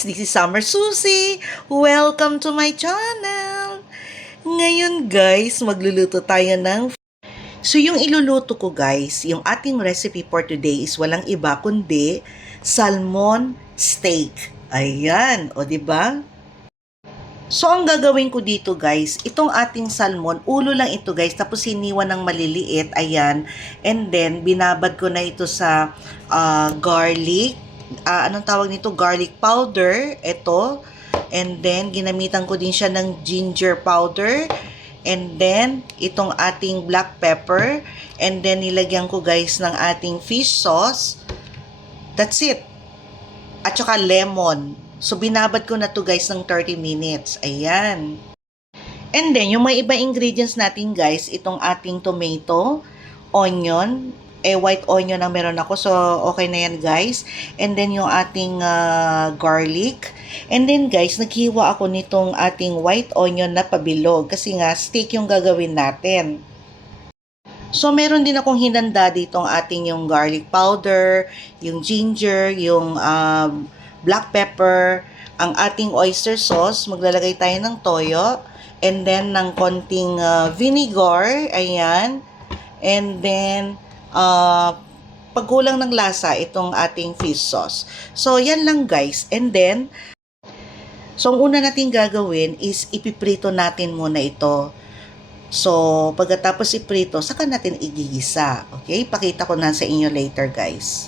guys, this is Summer Susie. Welcome to my channel. Ngayon guys, magluluto tayo ng... So yung iluluto ko guys, yung ating recipe for today is walang iba kundi salmon steak. Ayan, o diba? So ang gagawin ko dito guys, itong ating salmon, ulo lang ito guys, tapos hiniwan ng maliliit, ayan. And then, binabad ko na ito sa garlic, anong tawag nito? Garlic powder, ito. And then, ginamitan ko din siya ng ginger powder. And then, itong ating black pepper. And then, nilagyan ko guys ng ating fish sauce. That's it. At saka lemon. So, binabad ko na to guys ng 30 minutes. Ayan. And then, yung may iba ingredients natin guys, itong ating tomato, onion, white onion ang meron ako. So, okay na yan guys. And then, yung ating garlic. And then guys, naghiwa ako nitong ating white onion na pabilog. Kasi nga, steak yung gagawin natin. So, meron din akong hinanda dito ang ating yung garlic powder, yung ginger, yung black pepper, ang ating oyster sauce. Maglalagay tayo ng toyo. And then, ng konting vinegar. Ayan. And then, pagkulang ng lasa, itong ating fish sauce. So, yan lang guys. And then, so, ang una natin gagawin is ipiprito natin muna ito. So, pagkatapos iprito, saka natin igigisa. Okay? Pakita ko na sa inyo later guys.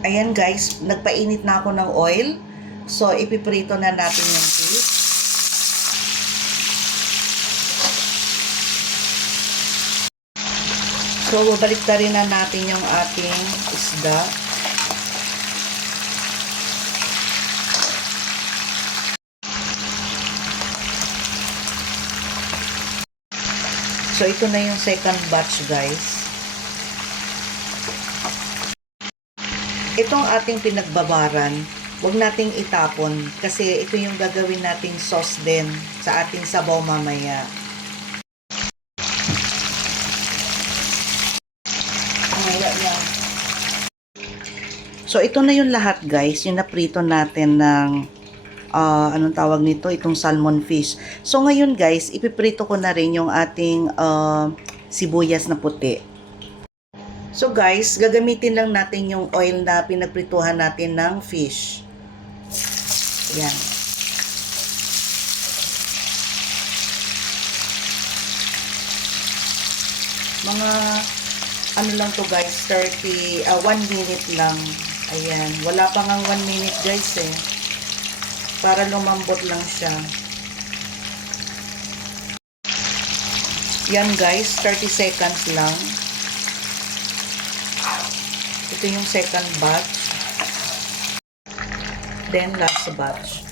Ayan guys, nagpainit na ako ng oil. So, ipiprito na natin yung fish. So, baliktarin na natin yung ating isda. So, ito na yung second batch, guys. Itong ating pinagbabaran, huwag nating itapon kasi ito yung gagawin nating sauce din sa ating sabaw mamaya. So, ito na yung lahat guys, yung naprito natin ng, anong tawag nito, itong salmon fish. So, ngayon guys, ipiprito ko na rin yung ating sibuyas na puti. So, guys, gagamitin lang natin yung oil na pinagprituhan natin ng fish. Ayan. Mga, ano lang to guys, 1 minute lang. Ayan, wala pa ngang 1 minute guys eh. Para lumambot lang siya. Yan guys, 30 seconds lang. Ito yung second batch. Then last batch.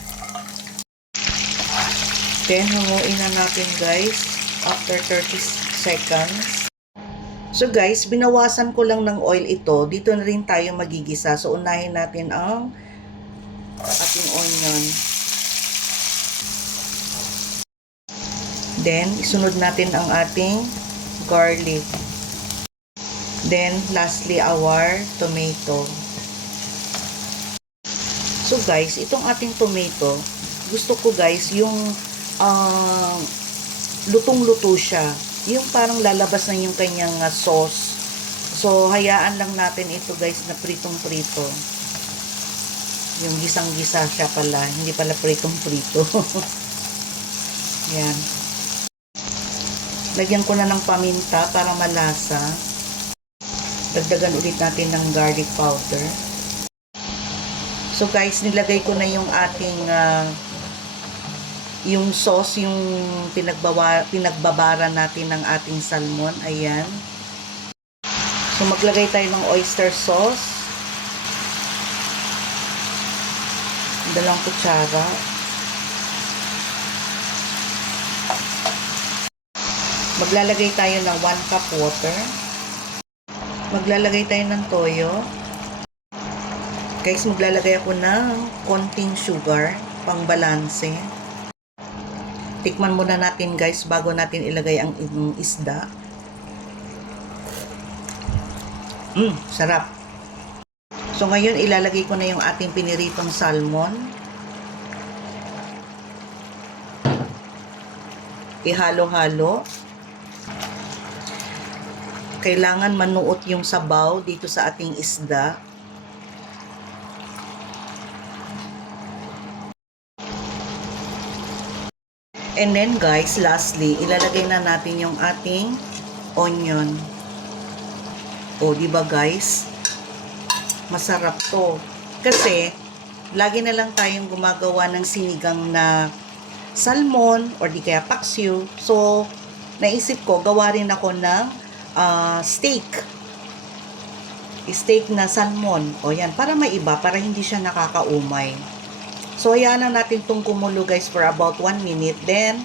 Then hanguin na natin guys after 30 seconds. So guys, binawasan ko lang ng oil ito. Dito na rin tayo magigisa. So unahin natin ang ating onion. Then isunod natin ang ating garlic. Then lastly our tomato. So guys, itong ating tomato, gusto ko guys yung lutong-luto siya. Yung parang lalabas na yung kanyang sauce. So, hayaan lang natin ito guys na pritong-prito. Yung gisang-gisa siya pala. Hindi pala pritong-prito. Yan. Lagyan ko na ng paminta para malasa. Dagdagan ulit natin ng garlic powder. So guys, nilagay ko na yung ating yung sauce, yung pinagbabara natin ng ating salmon. Ayan. So, maglagay tayo ng oyster sauce. 2 kutsara. Maglalagay tayo ng 1 cup water. Maglalagay tayo ng toyo. Guys, maglalagay ako ng konting sugar, pang balanse. Tikman muna natin guys bago natin ilagay ang isda. Sarap. So ngayon ilalagay ko na yung ating piniritong salmon. ihalo-halo. Kailangan manuot yung sabaw dito sa ating isda. And then guys, lastly, ilalagay na natin yung ating onion. O, di ba guys? Masarap to. Kasi, lagi na lang tayong gumagawa ng sinigang na salmon or di kaya paksiw. So, naisip ko, gawa rin ako ng steak. Steak na salmon. O yan, para may iba, para hindi siya nakakaumay. So, hayaan na natin itong kumulo guys for about 1 minute. Then,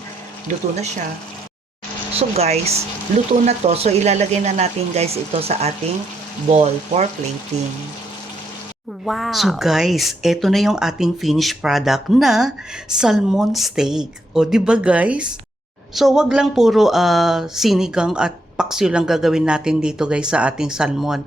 luto na siya. So guys, luto na to. So, ilalagay na natin guys ito sa ating bowl for plating. Wow! So guys, eto na yung ating finished product na salmon steak. O, di ba guys? So, wag lang puro sinigang at paksiw lang gagawin natin dito guys sa ating salmon.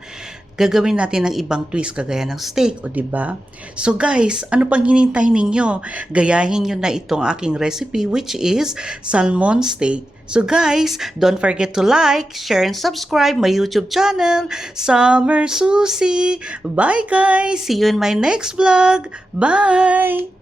Gagawin natin ng ibang twist kagaya ng steak, o di ba? So guys, ano pang hinintay ninyo? Gayahin nyo na itong aking recipe which is salmon steak. So guys, don't forget to like, share, and subscribe my YouTube channel, Summer Susie. Bye guys! See you in my next vlog. Bye!